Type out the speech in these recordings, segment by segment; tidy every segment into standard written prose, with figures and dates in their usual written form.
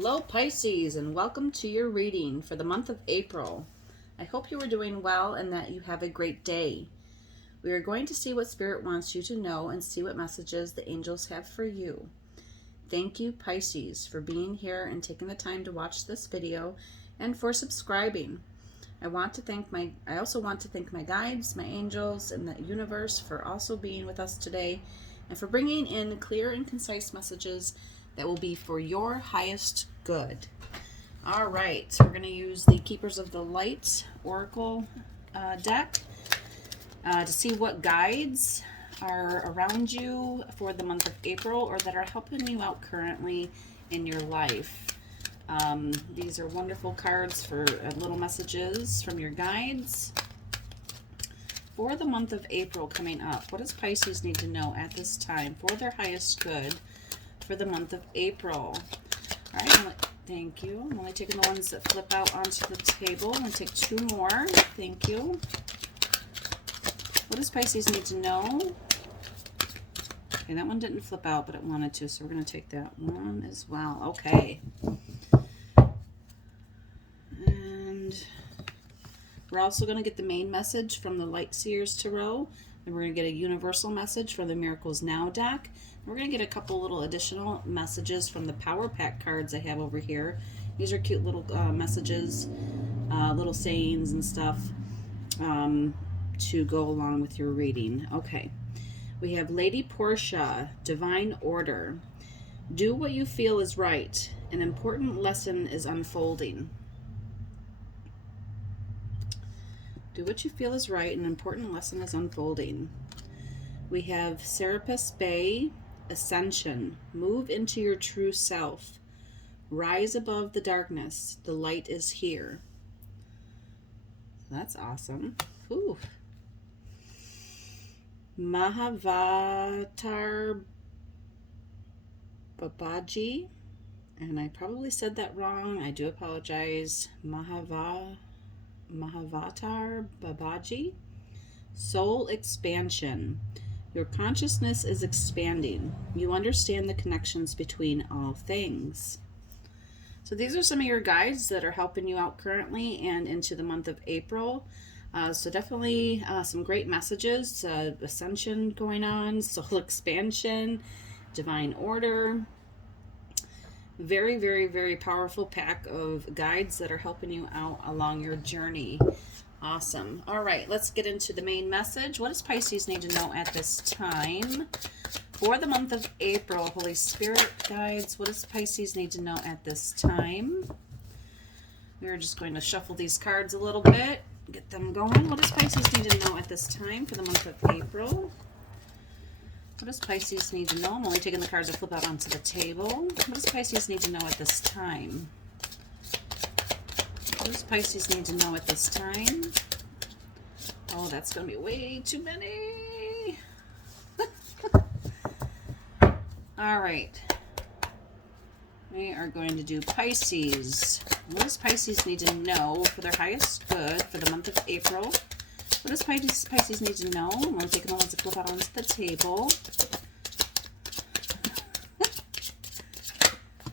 Hello Pisces, and welcome to your reading for the month of April. I hope you are doing well and that you have a great day. We are going to see what Spirit wants you to know and see what messages the angels have for you. Thank you Pisces for being here and taking the time to watch this video and for subscribing. I also want to thank my guides, my angels, and the universe for also being with us today and for bringing in clear and concise messages that will be for your highest good. All right, so we're going to use the Keepers of the Light Oracle deck to see what guides are around you for the month of April or that are helping you out currently in your life. These are wonderful cards for little messages from your guides. For the month of April coming up, what does Pisces need to know at this time for their highest good for the month of April? All right, thank you. I'm only taking the ones that flip out onto the table. I'm going to take two more. Thank you. What does Pisces need to know? Okay, that one didn't flip out, but it wanted to, so we're going to take that one as well. Okay. And we're also going to get the main message from the Light Seers Tarot, and we're going to get a universal message for the Miracles Now deck. We're going to get a couple little additional messages from the Power Pack cards I have over here. These are cute little messages, little sayings and stuff to go along with your reading. Okay, we have Lady Portia, Divine Order. Do what you feel is right. An important lesson is unfolding. Do what you feel is right. An important lesson is unfolding. We have Serapis Bay, Ascension. Move into your true self. Rise above the darkness. The light is here. That's awesome. Ooh. Mahavatar Babaji. And I probably said that wrong. I do apologize. Mahavatar Babaji. Soul expansion. Your consciousness is expanding. You understand the connections between all things. So these are some of your guides that are helping you out currently and into the month of April. So definitely some great messages. Ascension going on, soul expansion, divine order. Very, very, very powerful pack of guides that are helping you out along your journey. Awesome. All right, let's get into the main message. What does Pisces need to know at this time for the month of April? Holy Spirit guides, what does Pisces need to know at this time? We're just going to shuffle these cards a little bit, get them going. What does Pisces need to know at this time for the month of April? What does Pisces need to know? I'm only taking the cards that flip out onto the table. What does Pisces need to know at this time? What does Pisces need to know at this time? Oh, that's going to be way too many. All right. We are going to do Pisces. What does Pisces need to know for their highest good for the month of April? What does Pisces need to know? I'm only taking the ones that flip out onto the table.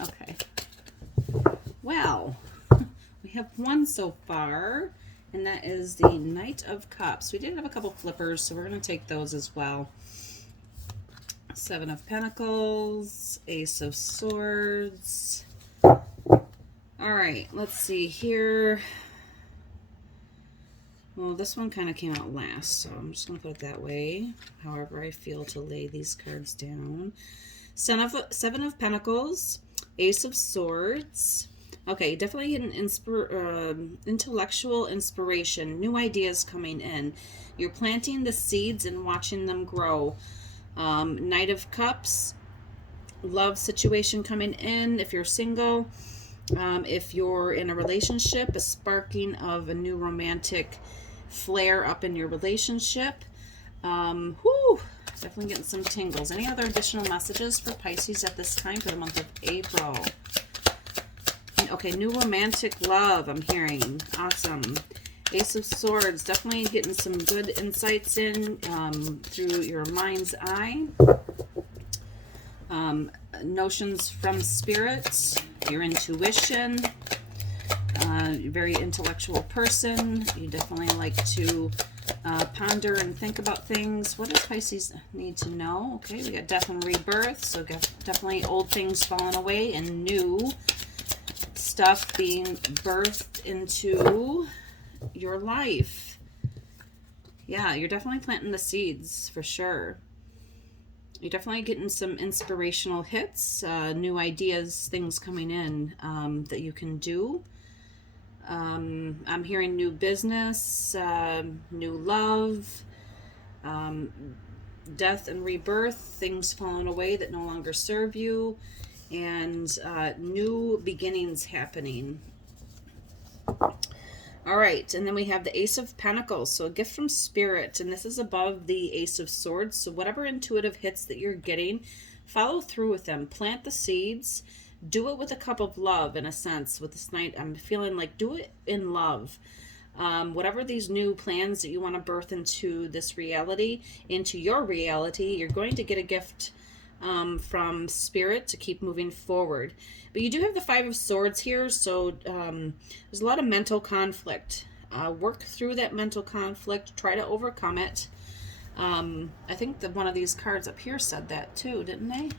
Okay. Well, we have one so far, and that is the Knight of Cups. We did have a couple flippers, so we're going to take those as well. Seven of Pentacles, Ace of Swords. All right, let's see here. Well, this one kind of came out last, so I'm just going to put it that way. However I feel to lay these cards down. Seven of Pentacles, Ace of Swords. Okay, definitely an intellectual inspiration, new ideas coming in. You're planting the seeds and watching them grow. Knight of Cups, love situation coming in if you're single. If you're in a relationship, a sparking of a new romantic flare up in your relationship. Definitely getting some tingles. Any other additional messages for Pisces at this time for the month of April? Okay, new romantic love I'm hearing. Awesome. Ace of Swords, definitely getting some good insights in through your mind's eye. Notions from spirits. your intuition. You're a very intellectual person. You definitely like to ponder and think about things. What does Pisces need to know? Okay, we got death and rebirth. So definitely old things falling away and new stuff being birthed into your life. Yeah, you're definitely planting the seeds for sure. You're definitely getting some inspirational hits, new ideas, things coming in that you can do. I'm hearing new business, new love, death and rebirth, things falling away that no longer serve you, and new beginnings happening. All right, and then we have the Ace of Pentacles, so a gift from Spirit, and this is above the Ace of Swords, so whatever intuitive hits that you're getting, follow through with them, plant the seeds, do it with a cup of love, in a sense. With this night, I'm feeling like do it in love. Whatever these new plans that you want to birth into this reality, into your reality, you're going to get a gift from Spirit to keep moving forward. But you do have the Five of Swords here, so there's a lot of mental conflict. Work through that mental conflict. Try to overcome it. I think that one of these cards up here said that too, didn't they?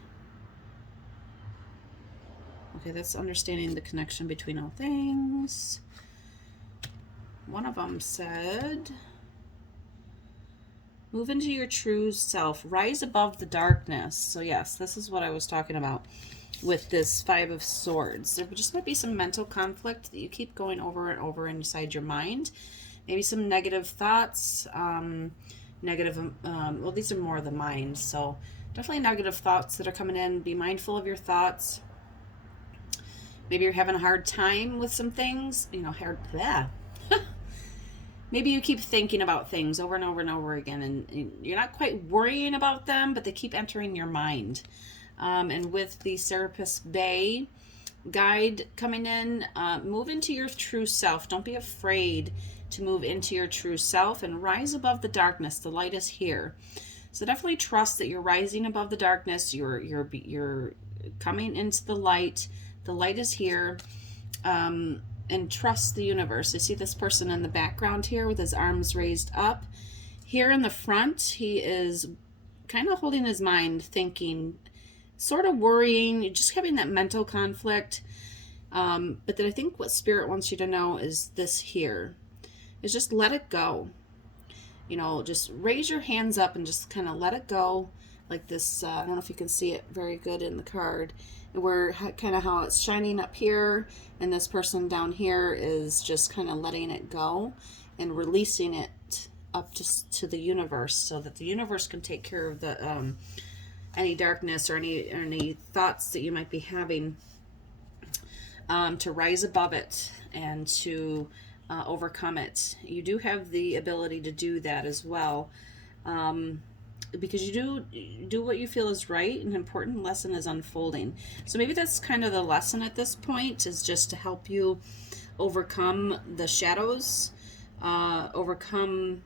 Okay, that's understanding the connection between all things. One of them said, move into your true self, rise above the darkness. So yes, this is what I was talking about with this Five of Swords. There just might be some mental conflict that you keep going over and over inside your mind. Maybe some negative thoughts, well, these are more of the mind, so definitely negative thoughts that are coming in. Be mindful of your thoughts. Maybe you're having a hard time with some things, maybe you keep thinking about things over and over and over again, and you're not quite worrying about them, but they keep entering your mind. And with the Serapis Bay guide coming in, move into your true self. Don't be afraid to move into your true self and rise above the darkness. The light is here. So definitely trust that you're rising above the darkness. You're coming into the light. The light is here. And trust the universe. I see this person in the background here with his arms raised up. Here in the front, he is kind of holding his mind, thinking, sort of worrying, just having that mental conflict. But then I think what Spirit wants you to know is this here, is just let it go. Just raise your hands up and just kind of let it go. Like this, I don't know if you can see it very good in the card, where kind of how it's shining up here, and this person down here is just kind of letting it go and releasing it up to the universe, so that the universe can take care of the any darkness or any thoughts that you might be having, to rise above it and to overcome it. You do have the ability to do that as well. Because you do what you feel is right. An important lesson is unfolding. So maybe that's kind of the lesson at this point, is just to help you overcome the shadows, overcome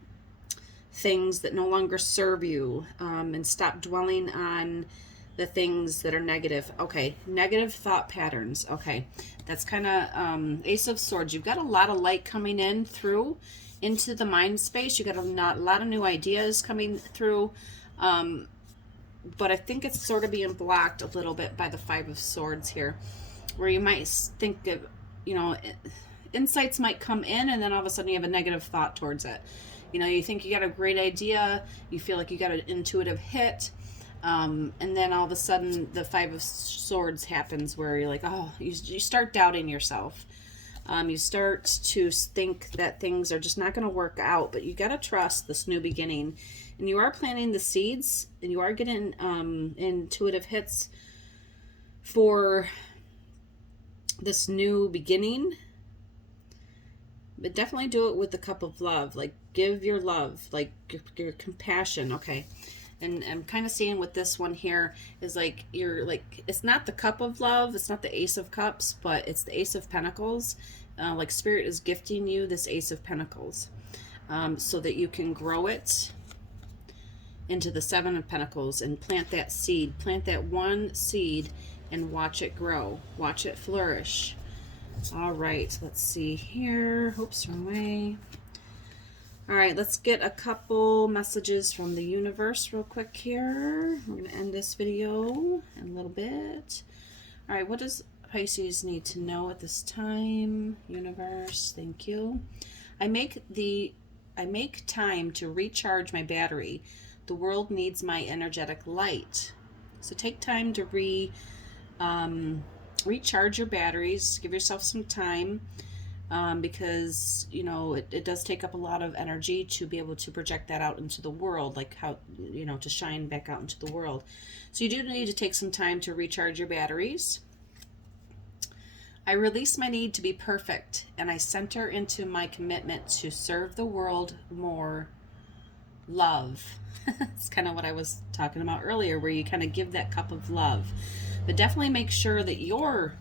things that no longer serve you, and stop dwelling on the things that are negative. Okay, negative thought patterns. Okay, that's kind of Ace of Swords. You've got a lot of light coming in through into the mind space. You got a lot of new ideas coming through, but I think it's sort of being blocked a little bit by the Five of Swords here, where you might think of, insights might come in, and then all of a sudden you have a negative thought towards it. You think you got a great idea, you feel like you got an intuitive hit, and then all of a sudden the Five of Swords happens, where you're like, oh, you start doubting yourself. You start to think that things are just not going to work out, but you got to trust this new beginning. And you are planting the seeds, and you are getting intuitive hits for this new beginning. But definitely do it with a cup of love. Like, give your love, like your compassion. Okay. And I'm kind of seeing with this one here is like, it's not the cup of love, it's not the Ace of Cups, but it's the Ace of Pentacles. Like Spirit is gifting you this Ace of Pentacles, so that you can grow it into the Seven of Pentacles and plant that seed. Plant that one seed and watch it grow. Watch it flourish. All right, let's see here. Oops, wrong way. All right, let's get a couple messages from the universe real quick here. We're going to end this video in a little bit. All right, what does Pisces need to know at this time? Universe, thank you. I make time to recharge my battery. The world needs my energetic light. So take time to recharge your batteries. Give yourself some time. Because it does take up a lot of energy to be able to project that out into the world, like how to shine back out into the world. So you do need to take some time to recharge your batteries. I release my need to be perfect, and I center into my commitment to serve the world more love. It's kind of what I was talking about earlier, where you kind of give that cup of love, but definitely make sure that your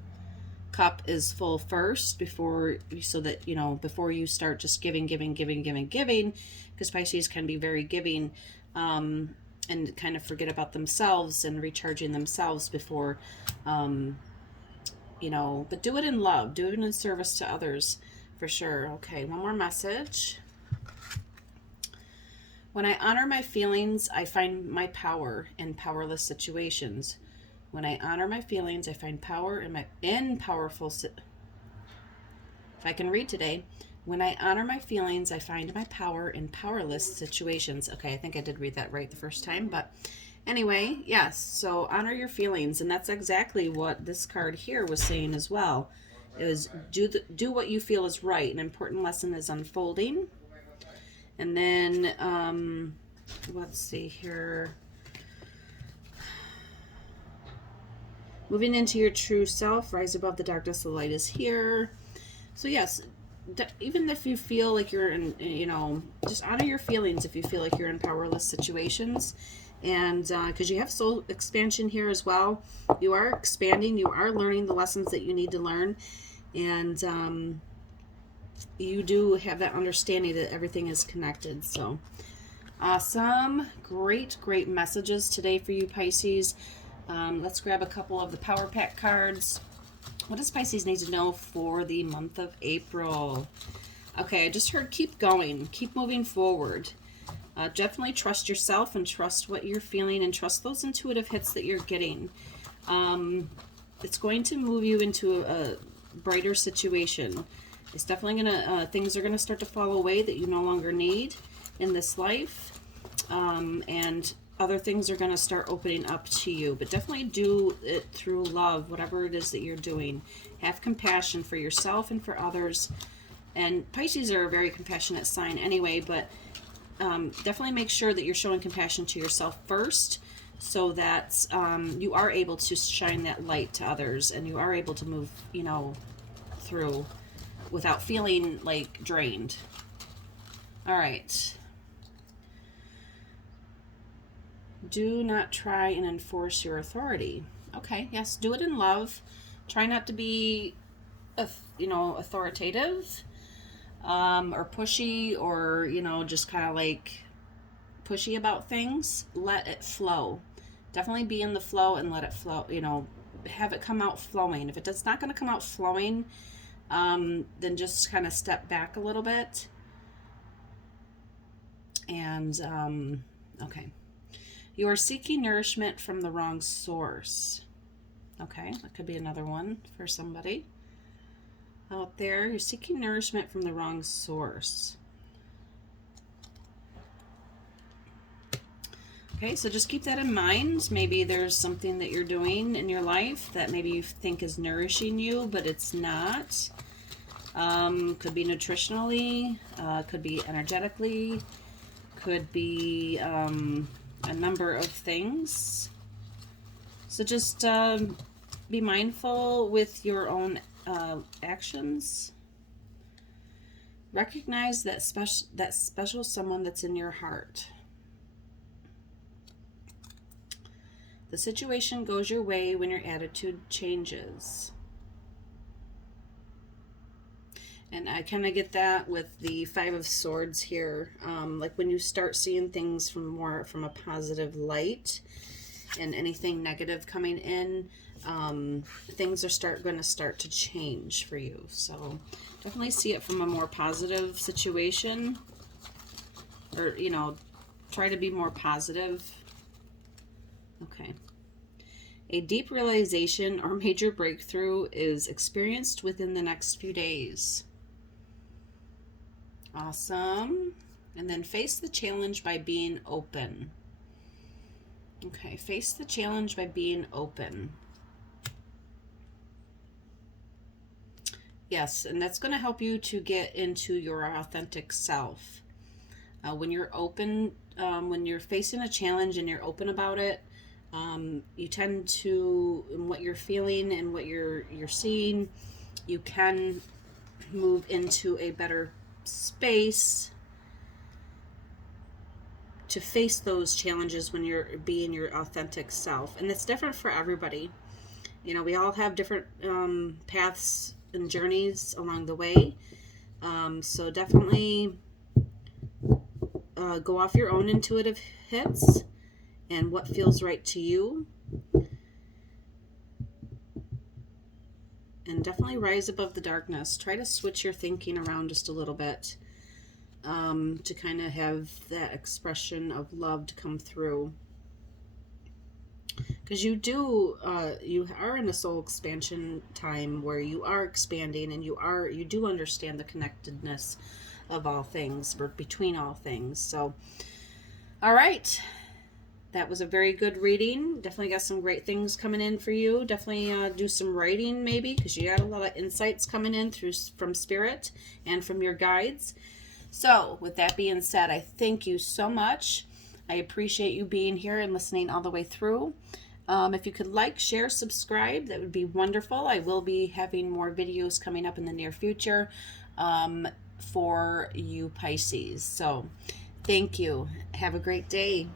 cup is full first before you start just giving, because Pisces can be very giving, and kind of forget about themselves and recharging themselves before, but do it in love, do it in service to others for sure. Okay, one more message. When I honor my feelings, I find my power in powerless situations. When I honor my feelings, I find power in powerful. If I can read today, when I honor my feelings, I find my power in powerless situations. Okay, I think I did read that right the first time, but anyway, yes. So honor your feelings, and that's exactly what this card here was saying as well. Is do what you feel is right. An important lesson is unfolding, and then let's see here. Moving into your true self, rise above the darkness, the light is here. So yes, even if you feel like you're in, just honor your feelings if you feel like you're in powerless situations. And because you have soul expansion here as well. You are expanding, you are learning the lessons that you need to learn. And you do have that understanding that everything is connected. So awesome. Great messages today for you, Pisces. Let's grab a couple of the Power Pack cards. What does Pisces need to know for the month of April? Okay, I just heard keep going, keep moving forward. Definitely trust yourself and trust what you're feeling and trust those intuitive hits that you're getting. It's going to move you into a brighter situation. It's definitely going to, things are going to start to fall away that you no longer need in this life. And other things are going to start opening up to you, but definitely do it through love, whatever it is that you're doing. Have compassion for yourself and for others. And Pisces are a very compassionate sign anyway, but definitely make sure that you're showing compassion to yourself first, so that you are able to shine that light to others, and you are able to move, through without feeling like drained. All right. Do not try and enforce your authority. Okay, yes, do it in love. Try not to be, authoritative, or pushy, or, just kind of like pushy about things. Let it flow. Definitely be in the flow and let it flow, have it come out flowing. If it's not going to come out flowing, then just kind of step back a little bit. And, okay. You are seeking nourishment from the wrong source. Okay, that could be another one for somebody out there. You're seeking nourishment from the wrong source. Okay, so just keep that in mind. Maybe there's something that you're doing in your life that maybe you think is nourishing you, but it's not. Could be nutritionally, could be energetically, could be a number of things. So just be mindful with your own actions. Recognize that special someone that's in your heart. The situation goes your way when your attitude changes. And I kind of get that with the Five of Swords here. Like when you start seeing things from a positive light, and anything negative coming in, things are going to start to change for you. So definitely see it from a more positive situation, or, you know, try to be more positive. Okay. A deep realization or major breakthrough is experienced within the next few days. Awesome. And then face the challenge by being open. Okay, face the challenge by being open. Yes, and that's going to help you to get into your authentic self. When you're open, when you're facing a challenge and you're open about it, you tend to, what you're feeling and what you're seeing, you can move into a better space to face those challenges when you're being your authentic self. And it's different for everybody. You know, we all have different paths and journeys along the way. So definitely go off your own intuitive hits and what feels right to you. And definitely rise above the darkness. Try to switch your thinking around just a little bit, to kind of have that expression of love to come through. Because you are in a soul expansion time where you are expanding, and you do understand the connectedness of all things, or between all things. So, all right. That was a very good reading. Definitely got some great things coming in for you. Definitely do some writing maybe, because you got a lot of insights coming in from Spirit and from your guides. So with that being said, I thank you so much. I appreciate you being here and listening all the way through. If you could like, share, subscribe, that would be wonderful. I will be having more videos coming up in the near future for you Pisces. So thank you. Have a great day.